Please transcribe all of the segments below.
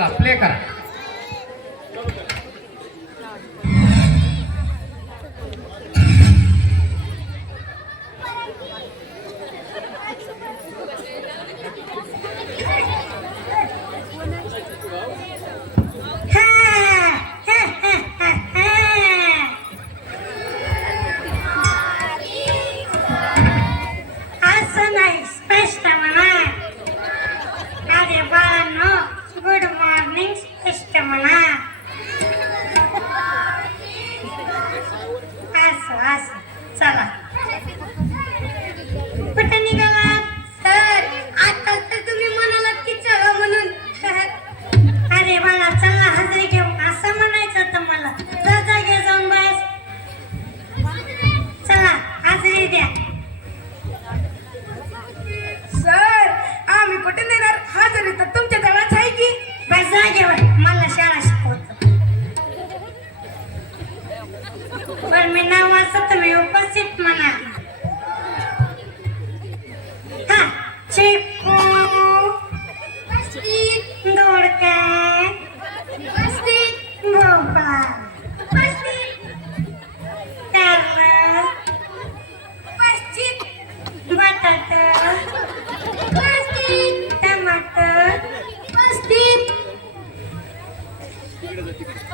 Play करा.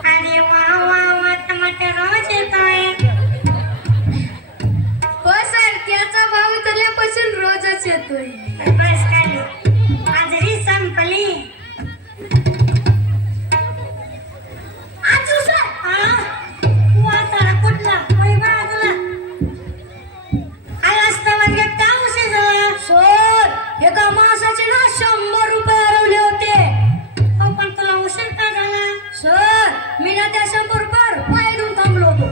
अरे वा वा वा टमाटर रोज येतोय. हो सर, त्याचा भाव उतरल्यापासून रोजच येतोय. बस खाली बाजरी संपली. आजू सर, वाचाडा कुठला वय बाजूला आला असता वर्गात का उशीर झाला. सर एका माणसाचे ना 100 रुपये हरवले होते. हो पण तुला उशीर का झाला. सर मी ना त्या 100 रुपयावर पाय देऊन थांबलो होतो.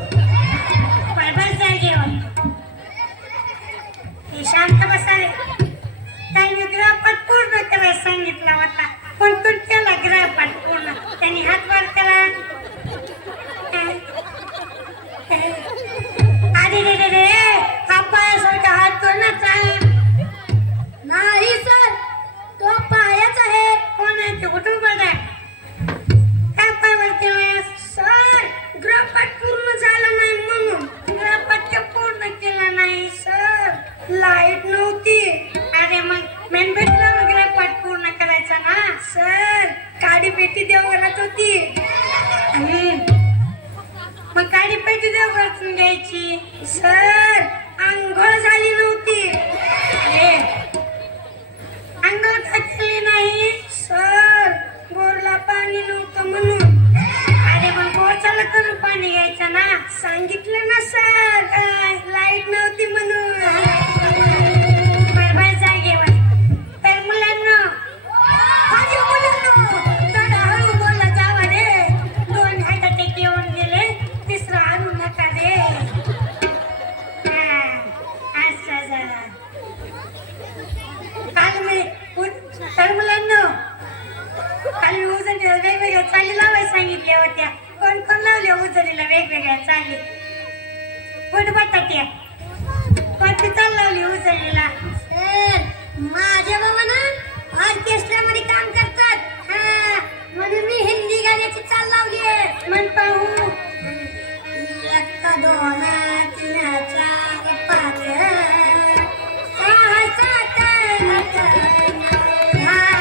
बस जागेवर शांत बसा रे. त्यांनी ग्रहपाठ पूर्ण करायला सांगितला होता पण तू केला ग्रहपाठ पूर्ण. त्यांनी हात वर केला. अरे रे रे रे हा पायासारखा हात कोणाचा. नाही सर, तो पायाच आहे. कोण आहे ते कुठून बघा. काय पायावर केलास. सर गृहपाठ पूर्ण झाला नाही म्हणून. ग्रहपाठ पूर्ण केला नाही. सर लाईट नव्हती. अरे मग मेणबत्तीला वगैरे पाठ पूर्ण करायचा ना. सर काडी पेटी देवघरात होती. मग काळी पेटी देवघरातून घ्यायची. सर आंघोळ झाली नव्हती. अंगावर टाकली नाही. सर बोरला पाणी नव्हतं म्हणून. अरे मग बोरच्याला करून पाणी घ्यायचं ना. सांगितलं ना सर, लाईट नव्हती म्हणून. बरोबर जागेवर. तर मुलांना जरा हळू बोला जावा रे. 2 हाताचे घेऊन गेले, तिसरा आणू नका रे. असं जरा काल मी तर मुलांना काल मी उजनीला वेगवेगळ्या चाली लावायला सांगितल्या होत्या. कोण कोण लावल्या उजनीला वेगवेगळ्या चाली. कुठ बटाट्या कोणती चाल लावली उजनीला. सर माझ्या बाबांना ऑर्केस्ट्रामध्ये काम करतात, म्हणून मी हिंदी गाण्याची चाल लावली आहे. मन पाहू. 1 2 3 4 5 6 7 8 9 10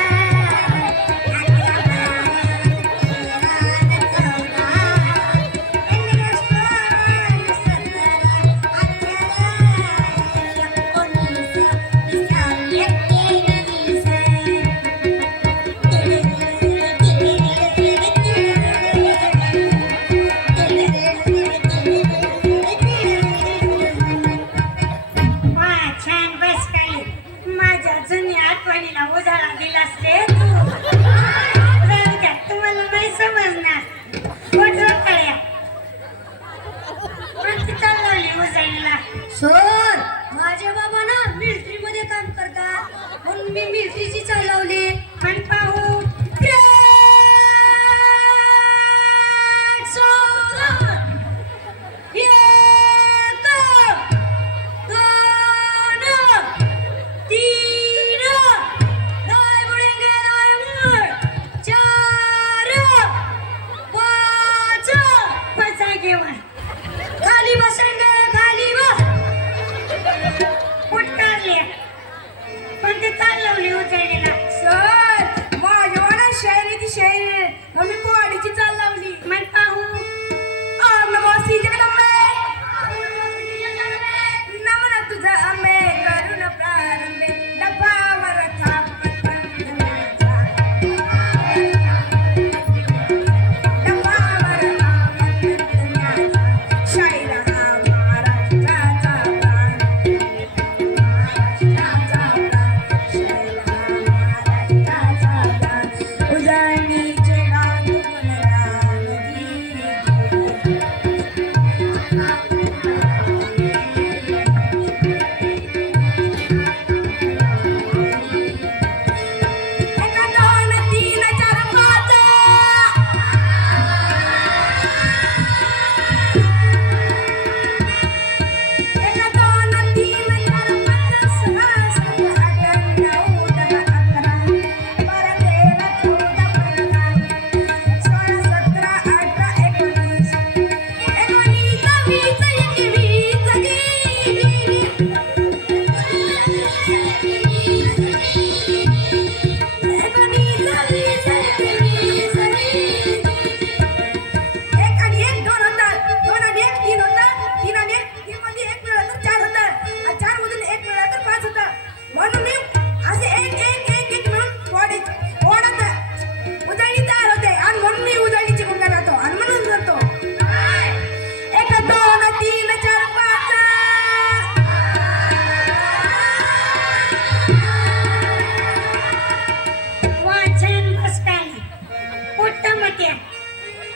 त्या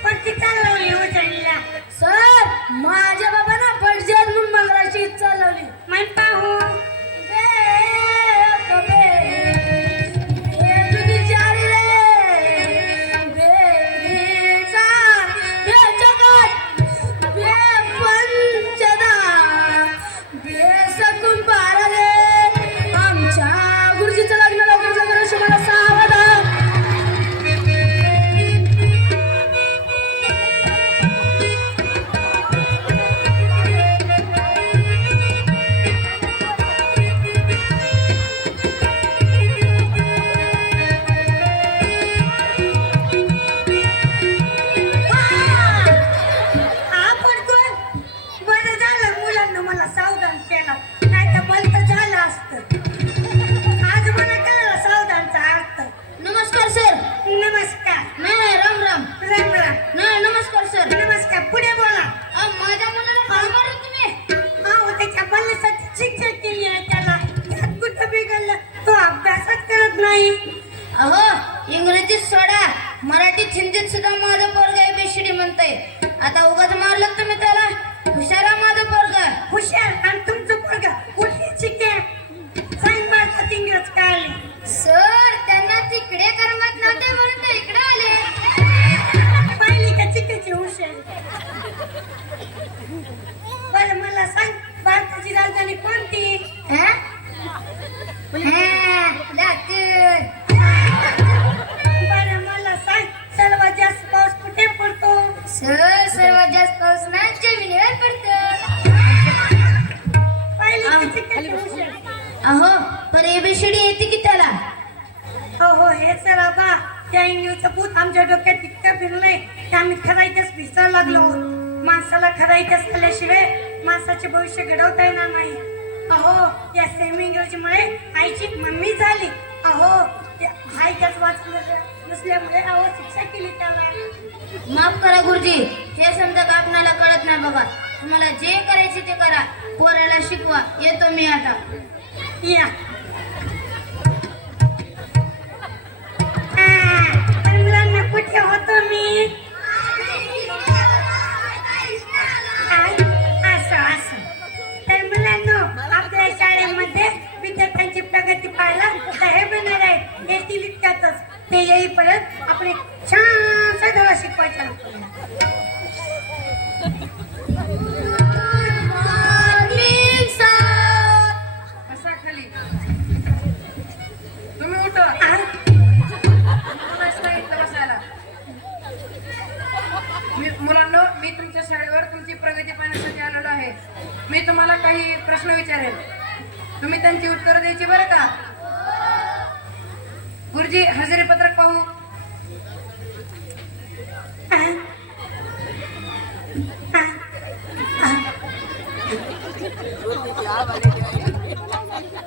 कोणती चालवली उजळीला सर माझ्या बाबांना पडजेल म्हणून मंगळाची चालवली मन पाहू इंग्रजीत सोडा मराठीत हिंदीत सुद्धा माझं पोरग ABCD म्हणतंय आता उगाच मारलं तुम्ही त्याला हुशार माझं पोरग हुशार आणि तुमचं पोरग कुठली शिके साईन भारतात इंग्रज काय आले सर त्यांना तिकडे करमत नव्हते म्हणून ते इकडे आले पाहिली का चिकेची हुशार बरं मला सांग भारताची राजधानी कोणती बरं मला सांग सर्वात जास्त पाऊस कुठे पडतो सर सर्वात जास्त पाऊस ना जमिनीवर पडतो पाहिली का चिकेची हुशार अहो पण ABCD येते की त्याला हो हे सर बा त्या इंग्लिशचं भूत आमच्या डोक्यात इतकं फिरलंय की आम्ही खरा इतिहास विसरायला लागलो माणसाला खरा इतिहास आल्याशिवाय माणसाचे भविष्य घडवता येणार नाही अहो या सेमी इंग्रजीमुळे आईची मम्मी झाली अहो हा इतिहास वाचलं नसल्यामुळे अहो शिक्षा केली त्याला माफ करा गुरुजी हे समजा का आपणाला कळत नाही बाबा तुम्हाला जे करायचे ते करा पोराला शिकवा येतो मी आता या मुलांना कुठे होतो मी असं तर मुलांना आपल्या शाळेमध्ये विद्यार्थ्यांची प्रगती पाहायला साहेब येणार आहेत येतील इतक्यातच ते येईपर्यंत आपण एक छानसा धडा शिकवायचा तुम्ही उठा मुलांनो मी तुमच्या शाळेवर तुमची प्रगती पाहण्यासाठी आलेलो आहे मी तुम्हाला काही प्रश्न विचारेल तुम्ही त्यांची उत्तर द्यायची बरं का गुरुजी हजेरी पत्रक पाहू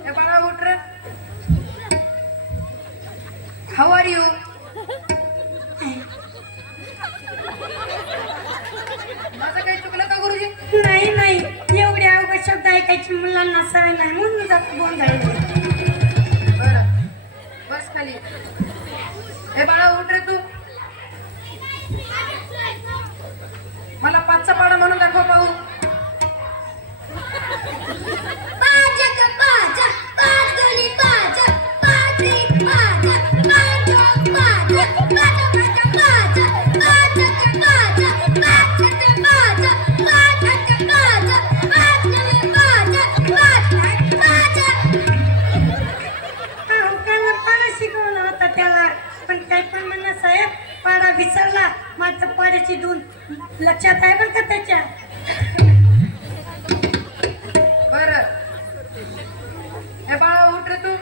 हे बाळा उठ रे हाऊ आर यू माझं काही चुकलं का गुरुजी नाही एवढे अवघड शब्द ऐकायची मुलांना सवय नाही म्हणून जात गोंधळ बरं बस खाली हे बाळा उठ रे तू मला 5चा पाडा म्हणून दाखव पाहू शिकवलं होता त्याला पण काय पण म्हणा साहेब पाडा विसरला माझं पाड्याची धून लक्षात आहे बरं का त्याच्या बरं हे बाळा उठ रे तू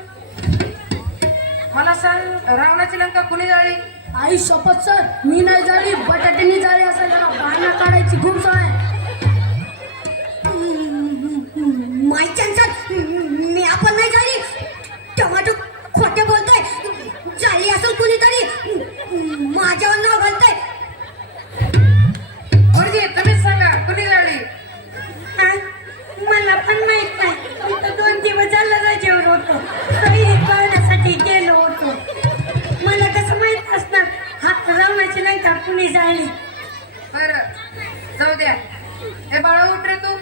मला सांग रावणाची लंका कुणी जाळली आई शपथ सर मी नाही झाली बटाट्यानी झाली असं जरा भांडणं काढायची खूप सवय माहिती मी आपण नाही झाली टोमॅटो खोटे बोलतोय झाली असेल कुणीतरी माझ्यावर नाव घालतोय गुरुजी तुम्हीच सांगा कुणी जाळली मला पण माहित नाही मी तर 2 दिवस झालं रजेवर होतो तरी पाहण्यासाठी गेलो होतो मला कसं माहित असणार रामाची लंका कुणी जाळली? बर जाऊ द्या. हे बाळा उठ रे तू.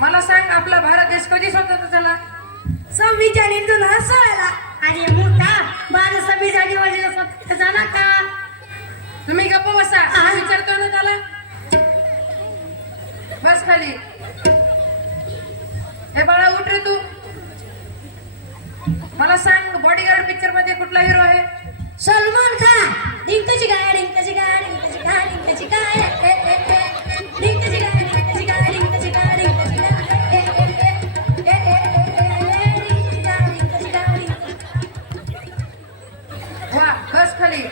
मला सांग आपला भारत देश कधी स्वतंत्र झाला? 26 जानेवारी 2016. अरे मोठा 26 जानेवारीला स्वतंत्र झाला का? तुम्ही गप्प बसा. मी विचारतो ना त्याला. बस खाली. हे बाळा उठ रे तू. मला सांग बॉडीगार्ड पिक्चर मध्ये कुठला हिरो आहे? सलमान खान. डिंकची गाय डिंकची गाय डिंकची गाय डिंकची गाय ए, ए, ए. डिंकची गाय डिंकची गाय डिंकची गाय डिंकची गाय ए, ए, ए. ए, ए, ए, ए. डिंकची गाय डिंकची गाय डिंकची. वा बस खाली.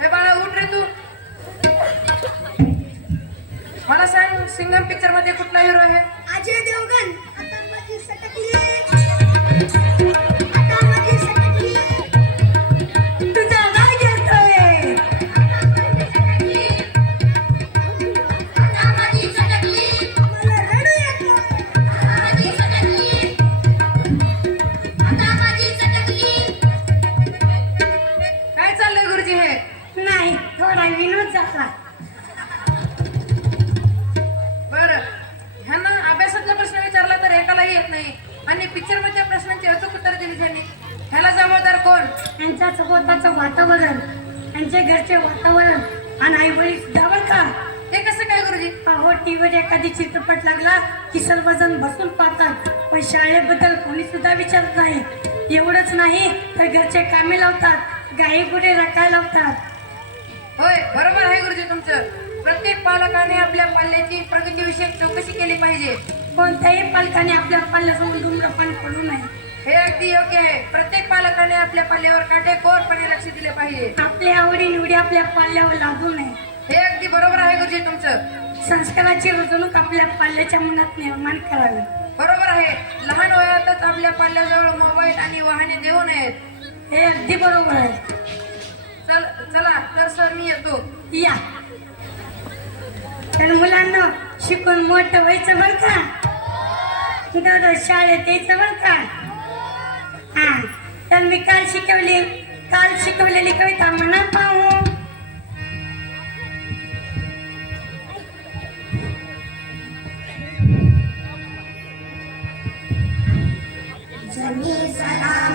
हे बाळा उठ रे तू. मला सांग सिंगम पिक्चर मध्ये कुठला हिरो आहे? अजय देवगण. आता माझी सटकली. आता माझी सटकली. तुझा काय घेतोय? आता माझी सटकली. मला रडू येतोय. आता माझी सटकली. आता माझी सटकली. काय चाललंय गुरुजी हे? नाही, थोडा विनोद झाला. बरं ह्यांना अभ्यासातला प्रश्न विचारला तर एकालाही येत नाही आणि पिक्चर मधल्या प्रश्नांची अचूक उत्तर दिली त्यांनी. ह्याला जबाबदार कोण? यांच्या सभोवताचं वातावरण, यांचे घरचे वातावरण आणि आई वडील सुद्धा बरं का. ते कसं काय गुरुजी? अहो टीव्हीवर एखादी चित्रपट लागला की सर्वजण बसून पाहतात, पण शाळेबद्दल कोणी सुद्धा विचारत नाही. एवढंच नाही तर घरचे कामे लावतात, गाई गुरे राखायला लावतात. होय बरोबर आहे गुरुजी तुमचं. प्रत्येक पालकाने आपल्या पाल्याची प्रगतीविषयक चौकशी केली पाहिजे. कोणत्याही पालकाने आपल्या पाल्यासमोर धूम्रपान करू नये. हे अगदी योग्य आहे. प्रत्येक पालकाने आपल्या पाल्यावर काटेकोरपणे लक्ष दिले पाहिजे. आपल्या आवडी निवडी आपल्या पाल्यावर लादू नये. हे अगदी बरोबर आहे गुरुजी तुमचं. संस्काराची रुजवणूक आपल्या पाल्याच्या मनात निर्माण करावी. बरोबर आहे. लहान वयातच आपल्या पाल्याजवळ मोबाईल आणि वाहने देऊ नयेत. हे अगदी बरोबर आहे. चला तर सर मी येतो. या तर मुलांना शिकून मोठं व्हायचं बरं का. दररोज शाळेत यायचं बरं का. हा तर मी काल शिकवलेली कविता म्हणा पाहू. जनी सला